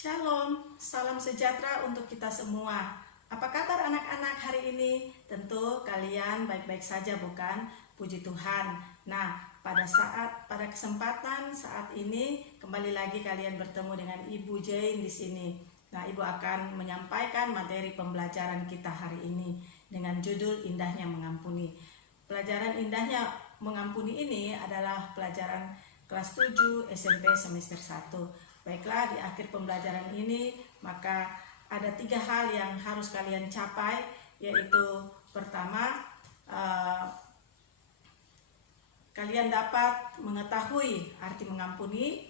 Shalom, salam sejahtera untuk kita semua. Apa kabar anak-anak hari ini? Tentu kalian baik-baik saja, bukan? Puji Tuhan. Nah, pada kesempatan saat ini kembali lagi kalian bertemu dengan Ibu Jane di sini. Nah, Ibu akan menyampaikan materi pembelajaran kita hari ini dengan judul Indahnya Mengampuni. Pelajaran Indahnya Mengampuni ini adalah pelajaran kelas 7 SMP semester 1. Baiklah, di akhir pembelajaran ini maka ada 3 hal yang harus kalian capai, yaitu pertama, kalian dapat mengetahui arti mengampuni.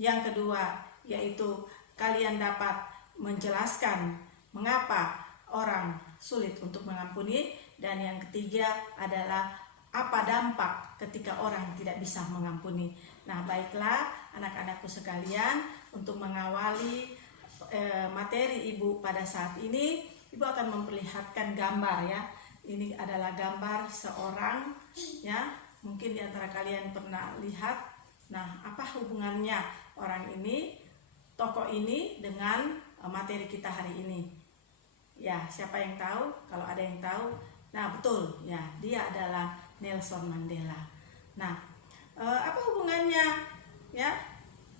Yang kedua, yaitu kalian dapat menjelaskan mengapa orang sulit untuk mengampuni. Dan yang ketiga adalah apa dampak ketika orang tidak bisa mengampuni. Nah, baiklah anak-anakku sekalian, untuk mengawali materi Ibu pada saat ini, Ibu akan memperlihatkan gambar ya. Ini adalah gambar seorang ya, mungkin di antara kalian pernah lihat. Nah, apa hubungannya orang ini, tokoh ini dengan materi kita hari ini? Ya, siapa yang tahu? Kalau ada yang tahu, nah betul ya, dia adalah Nelson Mandela. Nah, apa hubungannya ya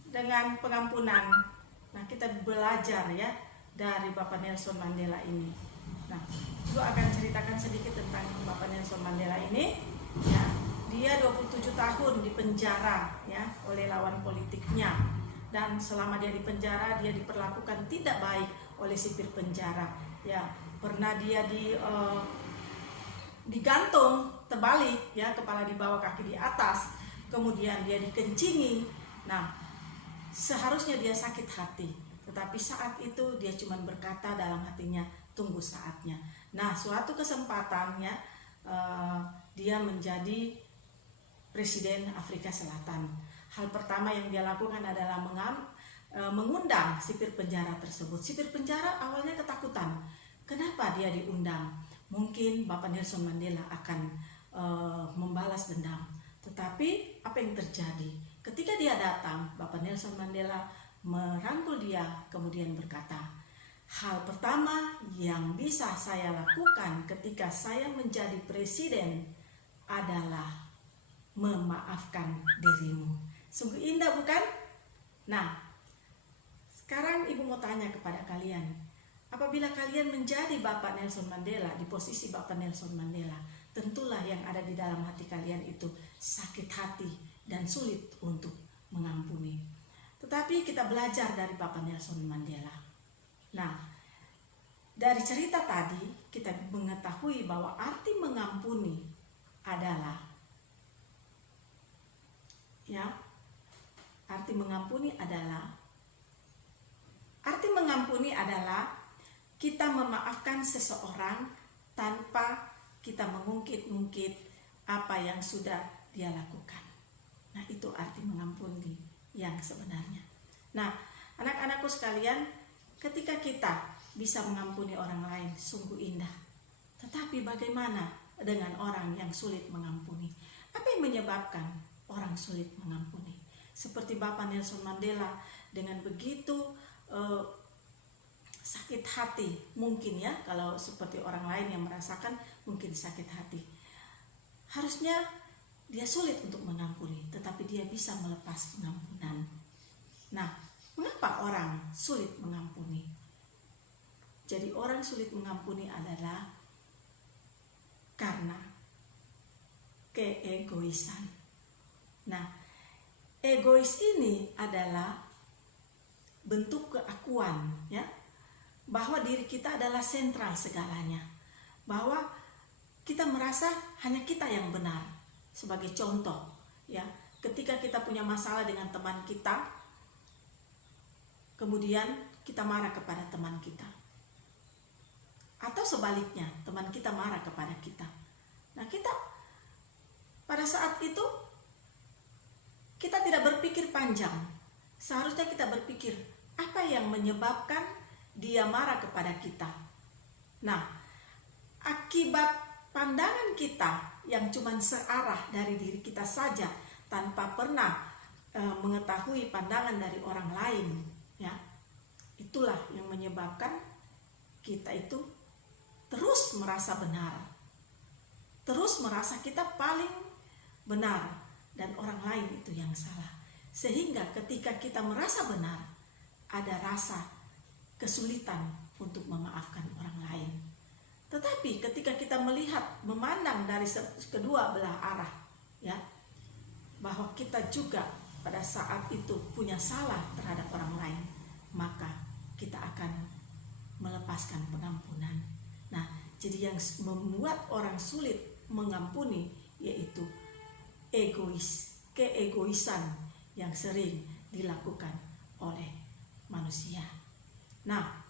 dengan pengampunan? Nah, kita belajar ya dari Bapak Nelson Mandela ini. Nah, Ibu akan ceritakan sedikit tentang Bapak Nelson Mandela ini ya. Dia 27 tahun di penjara ya oleh lawan politiknya, dan selama dia di penjara dia diperlakukan tidak baik oleh sipir penjara ya. Pernah dia digantung terbalik ya, kepala di bawah kaki di atas, kemudian dia dikencingi. Nah, seharusnya dia sakit hati, tetapi saat itu dia cuma berkata dalam hatinya, tunggu saatnya. Nah, suatu kesempatannya dia menjadi presiden Afrika Selatan. Hal pertama yang dia lakukan adalah mengundang sipir penjara tersebut. Sipir penjara awalnya ketakutan. Kenapa dia diundang? Mungkin Bapak Nelson Mandela akan membalas dendam. Tetapi apa yang terjadi? Ketika dia datang, Bapak Nelson Mandela merangkul dia, kemudian berkata, hal pertama yang bisa saya lakukan ketika saya menjadi presiden adalah memaafkan dirimu. Sungguh indah, bukan? Nah, sekarang Ibu mau tanya kepada kalian, apabila kalian menjadi Bapak Nelson Mandela, di posisi Bapak Nelson Mandela, tentulah yang ada di dalam hati kalian itu sakit hati dan sulit untuk mengampuni. Tetapi kita belajar dari Bapak Nelson Mandela. Nah, dari cerita tadi kita mengetahui bahwa arti mengampuni adalah ya, arti mengampuni adalah kita memaafkan seseorang tanpa kita mengungkit-ungkit apa yang sudah dia lakukan. Nah, itu arti mengampuni yang sebenarnya. Nah, anak-anakku sekalian, ketika kita bisa mengampuni orang lain, sungguh indah. Tetapi bagaimana dengan orang yang sulit mengampuni? Apa yang menyebabkan orang sulit mengampuni? Seperti Bapak Nelson Mandela, dengan begitu sakit hati, mungkin ya, kalau seperti orang lain yang merasakan mungkin sakit hati, harusnya dia sulit untuk mengampuni, tetapi dia bisa melepas pengampunan. Nah, mengapa orang sulit mengampuni? Jadi orang sulit mengampuni adalah karena keegoisan. Nah, egois ini adalah bentuk keakuan ya, bahwa diri kita adalah sentral segalanya, bahwa kita merasa hanya kita yang benar. Sebagai contoh ya, ketika kita punya masalah dengan teman kita, kemudian kita marah kepada teman kita, atau sebaliknya teman kita marah kepada kita. Nah, kita pada saat itu kita tidak berpikir panjang. Seharusnya kita berpikir apa yang menyebabkan dia marah kepada kita. Nah, akibat pandangan kita yang cuma searah dari diri kita saja, tanpa pernah mengetahui pandangan dari orang lain ya, menyebabkan kita itu terus merasa benar, terus merasa kita paling benar dan orang lain itu yang salah. Sehingga ketika kita merasa benar, ada rasa kesulitan untuk memaafkan orang lain. Tetapi ketika kita melihat, memandang dari kedua belah arah, ya, bahwa kita juga pada saat itu punya salah terhadap orang lain, maka kita akan melepaskan pengampunan. Nah, jadi yang membuat orang sulit mengampuni yaitu keegoisan yang sering dilakukan oleh manusia. Nah,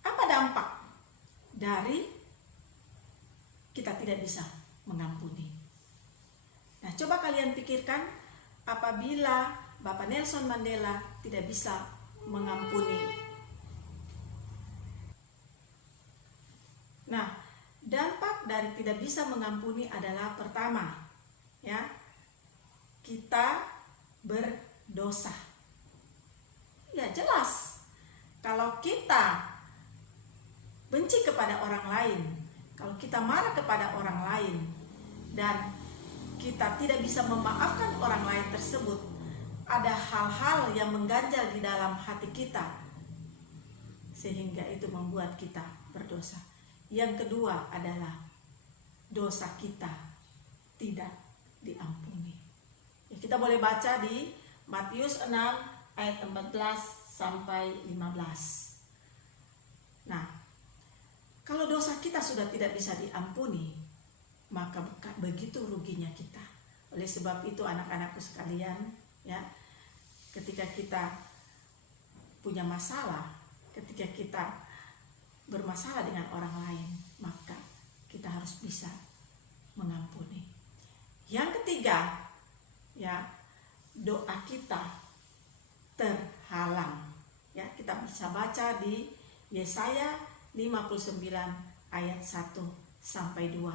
apa dampak dari kita tidak bisa mengampuni? Nah, coba kalian pikirkan, apabila Bapak Nelson Mandela tidak bisa mengampuni. Nah, dampak dari tidak bisa mengampuni adalah pertama, ya, kita berdosa. Ya, jelas. Kalau kita benci kepada orang lain, kalau kita marah kepada orang lain, dan kita tidak bisa memaafkan orang lain tersebut, ada hal-hal yang mengganjal di dalam hati kita, sehingga itu membuat kita berdosa. Yang kedua adalah dosa kita tidak diampuni. Kita boleh baca di Matius 6 ayat 14 sampai 15. Nah, kalau dosa kita sudah tidak bisa diampuni, maka begitu ruginya kita. Oleh sebab itu anak-anakku sekalian, ya, ketika kita punya masalah, ketika kita bermasalah dengan orang lain, maka kita harus bisa mengampuni. Yang ketiga, ya, doa kita terhalang. Ya, kita bisa baca di Yesaya 59 ayat 1 sampai 2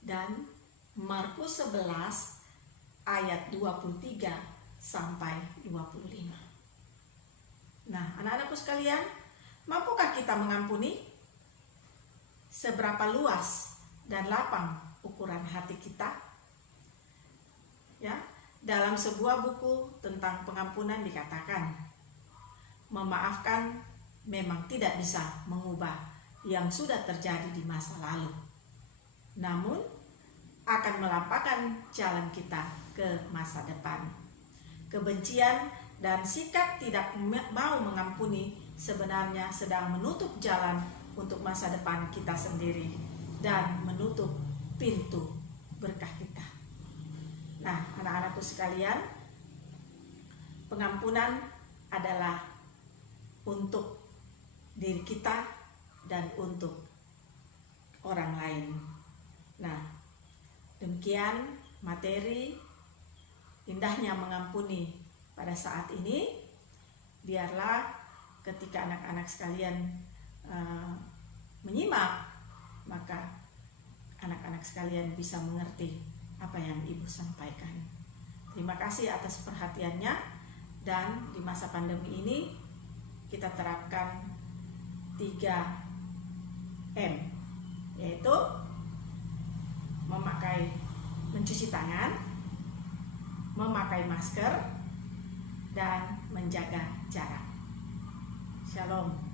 dan Markus 11 ayat 23 sampai 25. Nah, anak-anakku sekalian, mampukah kita mengampuni? Seberapa luas dan lapang ukuran hati kita? Ya, dalam sebuah buku tentang pengampunan dikatakan, memaafkan memang tidak bisa mengubah yang sudah terjadi di masa lalu, namun akan melampaukan jalan kita ke masa depan. Kebencian dan sikap tidak mau mengampuni sebenarnya sedang menutup jalan untuk masa depan kita sendiri dan menutup pintu berkah kita. Nah, anak-anakku sekalian, pengampunan adalah untuk diri kita dan untuk orang lain. Nah, demikian materi indahnya mengampuni pada saat ini. Biarlah ketika anak-anak sekalian menyimak, maka anak-anak sekalian bisa mengerti apa yang Ibu sampaikan. Terima kasih atas perhatiannya, dan di masa pandemi ini kita terapkan 3M, yaitu mencuci tangan, memakai masker, dan menjaga jarak. Shalom.